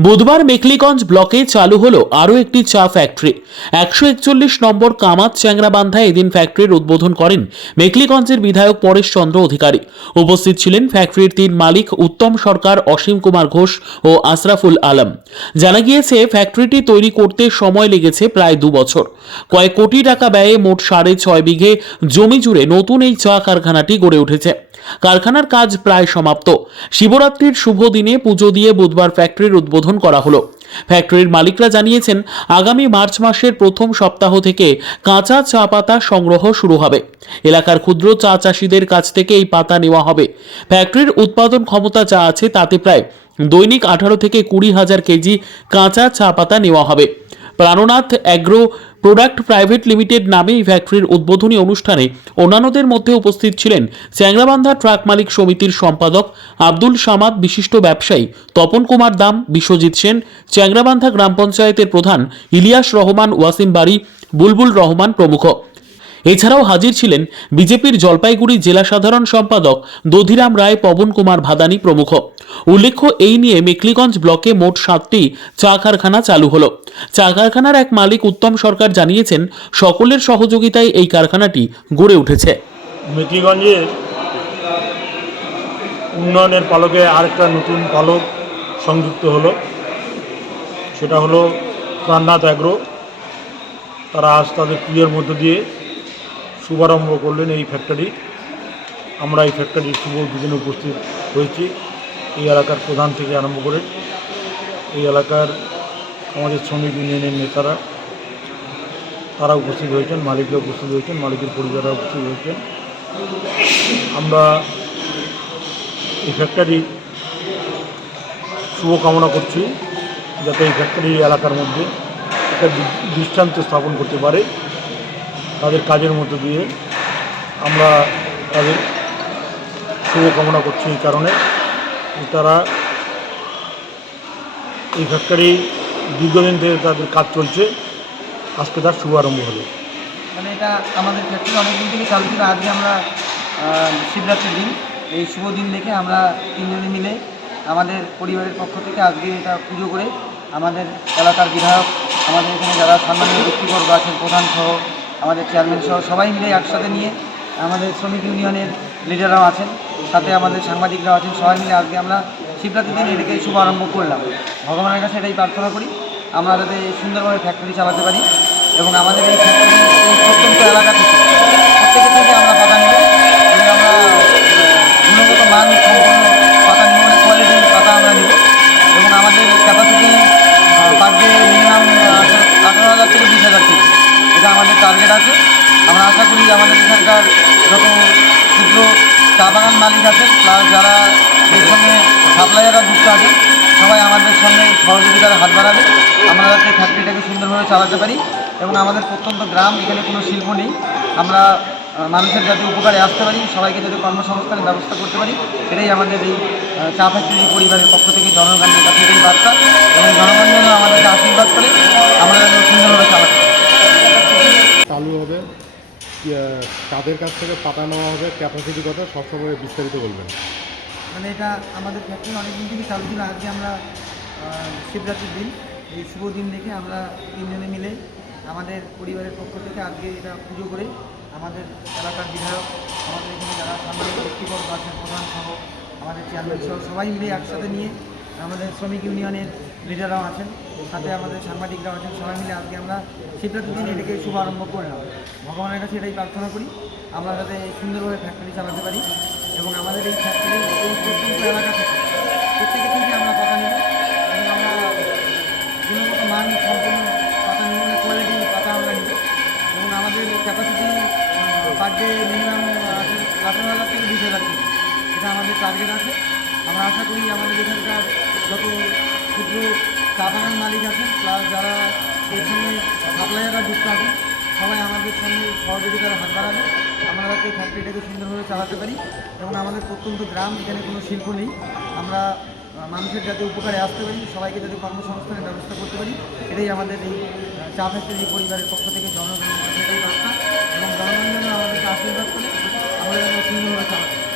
বুধবার মেখলিগঞ্জ ব্লকে চালু হলো আরও একটি চা ফ্যাক্টরি একশো একচল্লিশ নম্বর কামাত চ্যাংরাবান্ধায় এদিন ফ্যাক্টরির উদ্বোধন করেন মেখলিগঞ্জের বিধায়ক পরেশ চন্দ্র অধিকারী। উপস্থিত ছিলেন ফ্যাক্টরির তিন মালিক উত্তম সরকার, অসীম কুমার ঘোষ ও আশরাফুল আলম। জানা গিয়েছে ফ্যাক্টরিটি তৈরি করতে সময় লেগেছে প্রায় দু বছর। কয়েক কোটি টাকা ব্যয়ে মোট সাড়ে ছয় বিঘে জমি জুড়ে নতুন এই চা কারখানাটি গড়ে উঠেছে। কারখানার কাজ প্রায় সমাপ্ত। শিবরাত্রির শুভ দিনে পুজো দিয়ে বুধবার ফ্যাক্টরির উদ্বোধন করা হলো। ফ্যাক্টরির মালিকরা জানিয়েছেন, আগামী মার্চ মাসের প্রথম সপ্তাহ থেকে কাঁচা চা পাতা সংগ্রহ শুরু হবে। এলাকার ক্ষুদ্র চা চাষিদের কাছ থেকে এই পাতা নেওয়া হবে। ফ্যাক্টরির উৎপাদন ক্ষমতা যা আছে তাতে প্রায় দৈনিক আঠারো থেকে কুড়ি হাজার কেজি কাঁচা চা পাতা নেওয়া হবে। Prannath agro product private limited নামে এই ফ্যাক্টরির উদ্বোধনী অনুষ্ঠানে অন্যান্যদের মধ্যে উপস্থিত ছিলেন চ্যাংরাবান্ধা ট্রাক মালিক সমিতির সম্পাদক আব্দুল সামাদ, বিশিষ্ট ব্যবসায়ী তপন কুমার দাম, বিশ্বজিৎ সেন চ্যাংরাবান্ধা গ্রাম পঞ্চায়েতের প্রধান ইলিয়াস রহমান, ওয়াসিম বাড়ি বুলবুল রহমান প্রমুখ। এছাড়াও হাজির ছিলেন বিজেপির জলপাইগুড়ি জেলা সাধারণ সম্পাদক দধিরাম রায়, পবন কুমার ভাদানি প্রমুখ। উল্লেখ্য, এই নিয়ে মেকলিগঞ্জ ব্লকে মোট সাতটি চা কারখানা চালু হলো। চা কারখানার এক মালিক উত্তম সরকার জানিয়েছেন, সকলের সহযোগিতায় এই কারখানাটি গড়ে উঠেছে। মেকলিগঞ্জে উন্নয়নের পালকে আরেকটা নতুন পালক সংযুক্ত হলো। সেটা হলো প্রাণনাথ অ্যাগ্রো। তারা আজ তাদের পুজোর মধ্য দিয়ে শুভারম্ভ করলেন এই ফ্যাক্টরি আমরা এই ফ্যাক্টরির শুভ উদ্বোধনে উপস্থিত হয়েছি। এই এলাকার প্রধান থেকে আরম্ভ করে এই এলাকার আমাদের শ্রমিক ইউনিয়নের নেতারা, তারা উপস্থিত হয়েছেন, মালিকরা উপস্থিত হয়েছেন, মালিকের পরিবাররা উপস্থিত হয়েছেন। আমরা এই ফ্যাক্টরি শুভকামনা করছি, যাতে এই ফ্যাক্টরি এলাকার মধ্যে একটা দৃষ্টান্ত স্থাপন করতে পারে। তাদের কাজের মধ্য দিয়ে আমরা তাদের শুভকামনা করছি এই কারণে তারা এই ফ্যাক্টরি দীর্ঘদিন থেকে তাদের কাজ চলছে। আজকে তার শুভারম্ভ হলো মানে এটা আমাদের ফ্যাক্টরি অনেকদিন থেকে চালু ছিল। আজকে আমরা শিবরাত্রির দিন। এই শুভ দিন দেখে আমরা তিনজনে মিলে আমাদের পরিবারের পক্ষ থেকে আজকে এটা পুজো করে আমাদের এলাকার বিধায়ক, আমাদের এখানে যারা সম্মানীয় ব্যক্তিবর্গ আছেন, প্রধান সহ আমাদের চেয়ারম্যান সহ সবাই মিলে একসাথে নিয়ে আমাদের শ্রমিক ইউনিয়নের লিডাররাও আছেন, সাথে আমাদের সাংবাদিকরাও আছেন, সবাই মিলে আজকে আমরা শিবরাত্রির দিন এটাকে শুভ আরম্ভ করলাম। ভগবানের কাছে এটাই প্রার্থনা করি, আমরা যাতে সুন্দরভাবে ফ্যাক্টরি চালাতে পারি এবং আমাদের এই ফ্যাক্টরি প্রত্যন্ত এলাকা থেকে প্রত্যেকের থেকে আমরা নেব আমরা আশা করি আমাদের এখানকার যত ক্ষুদ্র চা বাগান মালিক আছেন প্লাস যারা এর সঙ্গে সাপ্লাইয়াররা যুক্ত আছেন সবাই আমাদের সঙ্গে সহযোগিতার হাত বাড়াবে। আমরা যাতে ফ্যাক্টরিটাকে সুন্দরভাবে চালাতে পারি এবং আমাদের প্রত্যন্ত গ্রাম, এখানে কোনো শিল্প নেই। আমরা মানুষের যাতে উপকারে আসতে পারি, সবাইকে যাতে কর্মসংস্থানের ব্যবস্থা করতে পারি, এটাই আমাদের এই চা ফ্যাক্টরি পরিবারের পক্ষ থেকে জনগণের কাছে এটাই বার্তা। এবং জনগণ যেন আমাদেরকে আশীর্বাদ করে, আমরা সুন্দরভাবে চালাতে পারি চালু হবে কি, আহ, কাদের কাছ থেকে পাতা নেওয়া হবে ক্যাপাসিটি কত সবসময় বিস্তারিত বলবেন। মানে এটা আমাদের ফ্যাক্টরি অনেকদিন থেকে চালু ছিল। আজকে আমরা শিবরাত্রির দিন, এই শুভ দিন দেখে আমরা তিনজনে মিলে আমাদের পরিবারের পক্ষ থেকে আজকে এটা পুজো করে আমাদের এলাকার বিধায়ক, আমাদের এখানে যারা সাংবাদিক ব্যক্তিবর্গ আছেন, প্রধান সহ, আমাদের চেয়ারম্যান সহ, সবাই মিলে একসাথে নিয়ে আমাদের শ্রমিক ইউনিয়নের লিডাররাও আছেন। সাথে আমাদের সাংবাদিকরাও আছেন, সবাই মিলে আজকে আমরা শিবরাত্রির দিন এটাকে শুভ আরম্ভ করলাম ভগবানের কাছে এটাই প্রার্থনা করি, আমরা যাতে সুন্দরভাবে ফ্যাক্টরি চালাতে পারি এবং আমাদের এই ফ্যাক্টরি এলাকা থেকে প্রত্যেকে থেকে আমরা পাতা নেব এবং আমরা গুণগত মান সম্পন্ন পাতা মানে কোয়ালিটি পাতা আমরা নেব এবং আমাদের ক্যাপাসিটি পার ডে মিনিমাম আঠারো হাজার থেকে বিশ হাজার কেজি। এটা আমাদের টার্গেট আছে। আমরা আশা করি আমাদের এখানকার যত ক্ষুদ্র চা বাগান মালিক আছেন প্লাস যারা এর সঙ্গে সাপ্লাইয়াররা যুক্ত আছেন, সবাই আমাদের সঙ্গে সহযোগিতার হাত বাড়াবে আমরা এই ফ্যাক্টরিটাকে সুন্দরভাবে চালাতে পারি। এবং আমাদের প্রত্যন্ত গ্রাম, এখানে কোনো শিল্প নেই। আমরা মানুষের যাতে উপকারে আসতে পারি, সবাইকে যাতে কর্মসংস্থানের ব্যবস্থা করতে পারি, এটাই আমাদের এই চা ফ্যাক্টরি পরিবারের পক্ষ থেকে জনগণের এবং জনগণ যেন আমাদেরকে আশীর্বাদ করে আমরা যেন সুন্দরভাবে চালাতে